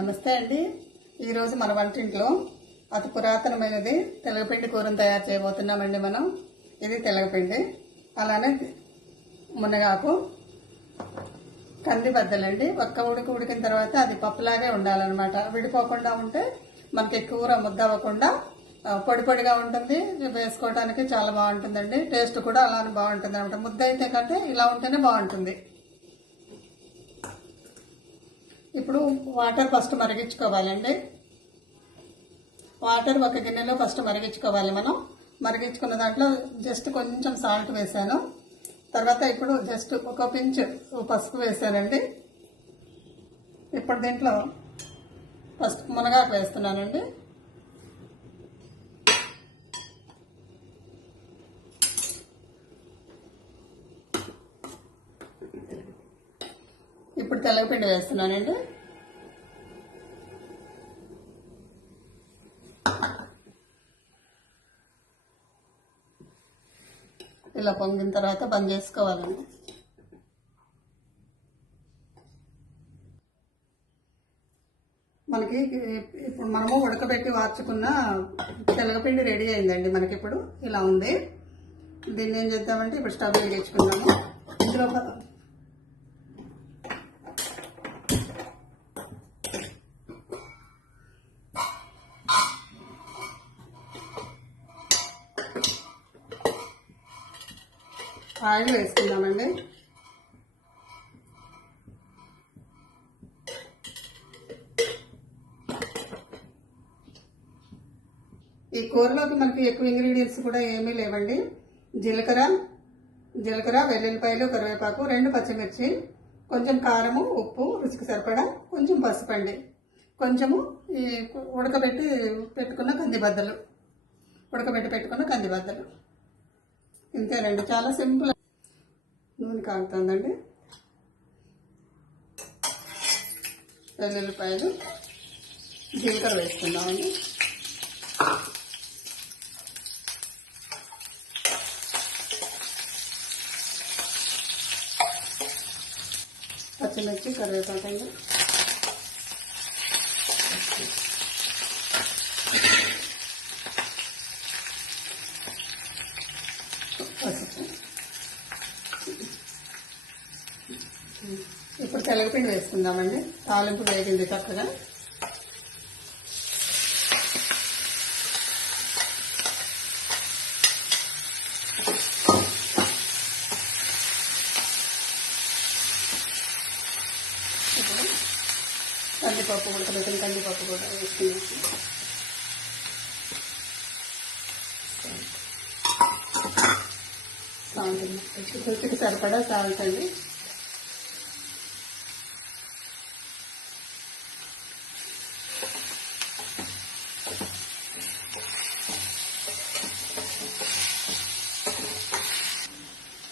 నమస్తే అండి. ఈరోజు మన వంటింట్లో అతి పురాతనమైనది తెలగపిండి కూరను తయారు చేయబోతున్నామండి. మనం ఇది తెలగపిండి, అలానే మునగాకు, కంది బద్దలండి. ఒక్క ఉడికిన తర్వాత అది పప్పులాగే ఉండాలన్నమాట. విడిపోకుండా ఉంటే మనకి కూర ముద్ద అవ్వకుండా పొడి పొడిగా ఉంటుంది. వేసుకోవడానికి చాలా బాగుంటుందండి. టేస్ట్ కూడా అలానే బాగుంటుంది అనమాట. ముద్ద అయితే కంటే ఇలా ఉంటేనే బాగుంటుంది. ఇప్పుడు వాటర్ ఫస్ట్ మరిగించుకోవాలండి. వాటర్ ఒక గిన్నెలో ఫస్ట్ మరిగించుకోవాలి. మనం మరిగించుకున్న దాంట్లో జస్ట్ కొంచెం సాల్ట్ వేసాను. తర్వాత ఇప్పుడు జస్ట్ ఒక పించ్ పసుపు వేసానండి. ఇప్పుడు దీంట్లో ఫస్ట్ మునగాకు వేస్తున్నానండి. ఇప్పుడు తెల్లపిండి వేస్తున్నానండి. ఇలా పొంగిన తర్వాత బంద్ చేసుకోవాలండి. మనకి ఇప్పుడు మనము ఉడకబెట్టి వార్చుకున్న తెల్లపిండి రెడీ అయిందండి. మనకి ఇప్పుడు ఇలా ఉంది. దీన్ని ఏం చేద్దామంటే ఇప్పుడు స్టవ్ వెలిగించుకున్నాము. ఇందులో ఆయిల్ వేసుకుందామండి. ఈ కూరలోకి మనకి ఎక్కువ ఇంగ్రీడియంట్స్ కూడా ఏమీ లేవండి. జీలకర్ర, వెల్లుల్లిపాయలు, కరివేపాకు, 2 పచ్చిమిర్చి, కొంచెం కారము, ఉప్పు, రుచికి సరిపడా, కొంచెం పసుపు అండి, కొంచెము ఈ ఉడకబెట్టి పెట్టుకున్న కందిబద్దలు, ఇంతేనండి. చాలా సింపుల్. నూనె కాగుతుందండి. వెల్లుల్లిపాయలు, జీలకర్ర వేసుకుందామండి. పచ్చిమిర్చి, కరివేపాకు అండి. పసుపు. ఇప్పుడు తెల్లపిండి వేసుకుందామండి. తాలింపు వేగింది చక్కగా. ఇప్పుడు కందిపప్పు, ఉడకబెట్టిన కందిపప్పు కూడా వేసుకున్నాము. సాల్ట్, రుచికి సరిపడా సాల్ట్ అండి.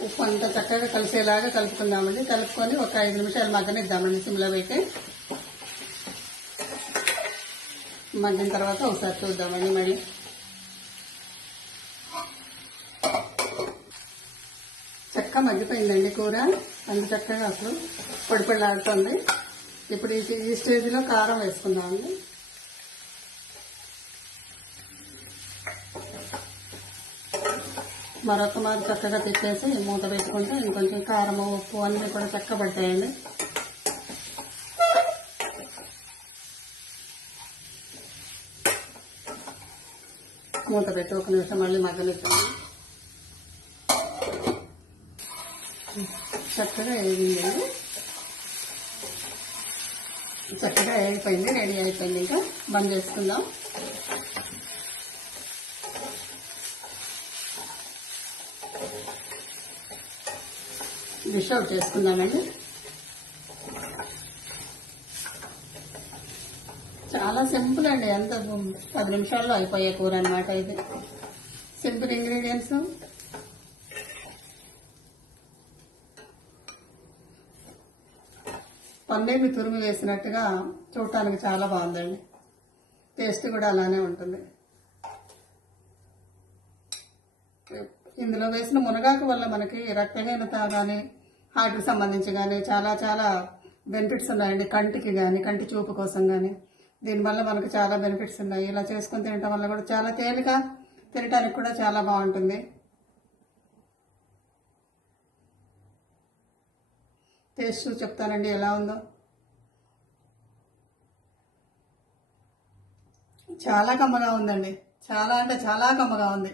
ఉప్పు అంతా చక్కగా కలిసేలాగా కలుపుకుందామండి. కలుపుకొని ఒక 5 నిమిషాలు మగ్గనిద్దామండి సిమ్లో పెట్టి. మగ్గిన తర్వాత ఒకసారి చూద్దామండి. మళ్ళీ చక్కగా మగ్గిపోయిందండి కూర. అంత చక్కగా అసలు పొడి పొడిలాడుతుంది. ఇప్పుడు ఈ స్టేజ్లో కారం వేసుకుందామండి. మరొక మారు చక్కగా తిప్పేసి మూత పెట్టుకుంటే ఇంకొంచెం కారము, ఉప్పు అన్నీ కూడా చక్కగా పడతాయండి. మూత పెట్టి 1 నిమిషం మళ్ళీ మగ్గనిద్దాము. చక్కగా వేగిందండి. చక్కగా అయిపోయింది, రెడీ అయిపోయింది. ఇంకా బంద్ చేసుకుందాం. డిష్ అవుట్ చేసుకుందామండి. చాలా సింపుల్ అండి. ఎంత 10 నిమిషాల్లో అయిపోయే కూర అనమాట ఇది. Simple ingredients. పన్నీర్ని తురిమి వేసినట్టుగా చూడటానికి చాలా బాగుందండి. టేస్ట్ కూడా అలానే ఉంటుంది. ఇందులో వేసిన మునగాకు వల్ల మనకి రక్తహీనత కానీ హార్ట్కి సంబంధించి కానీ చాలా చాలా బెనిఫిట్స్ ఉన్నాయండి. కంటికి కానీ, కంటి చూపు కోసం కానీ దీనివల్ల మనకు చాలా బెనిఫిట్స్ ఉన్నాయి. ఇలా చేసుకొని తినటం వల్ల కూడా చాలా తేలిక, తినటానికి కూడా చాలా బాగుంటుంది. టేస్ట్ చెప్తానండి ఎలా ఉందో. చాలా కమ్మగా ఉందండి. చాలా అంటే చాలా కమ్మగా ఉంది.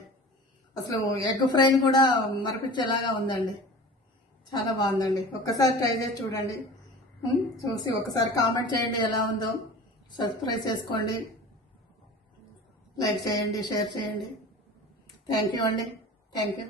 అసలు ఎగ్ ఫ్రైని కూడా మరిపించేలాగా ఉందండి. చాలా బాగుందండి. ఒక్కసారి ట్రై చేసి చూడండి. చూసి ఒకసారి కామెంట్ చేయండి ఎలా ఉందో. సబ్స్క్రైబ్ చేసుకోండి, లైక్ చేయండి, షేర్ చేయండి. థ్యాంక్ యూ అండి. Thank you.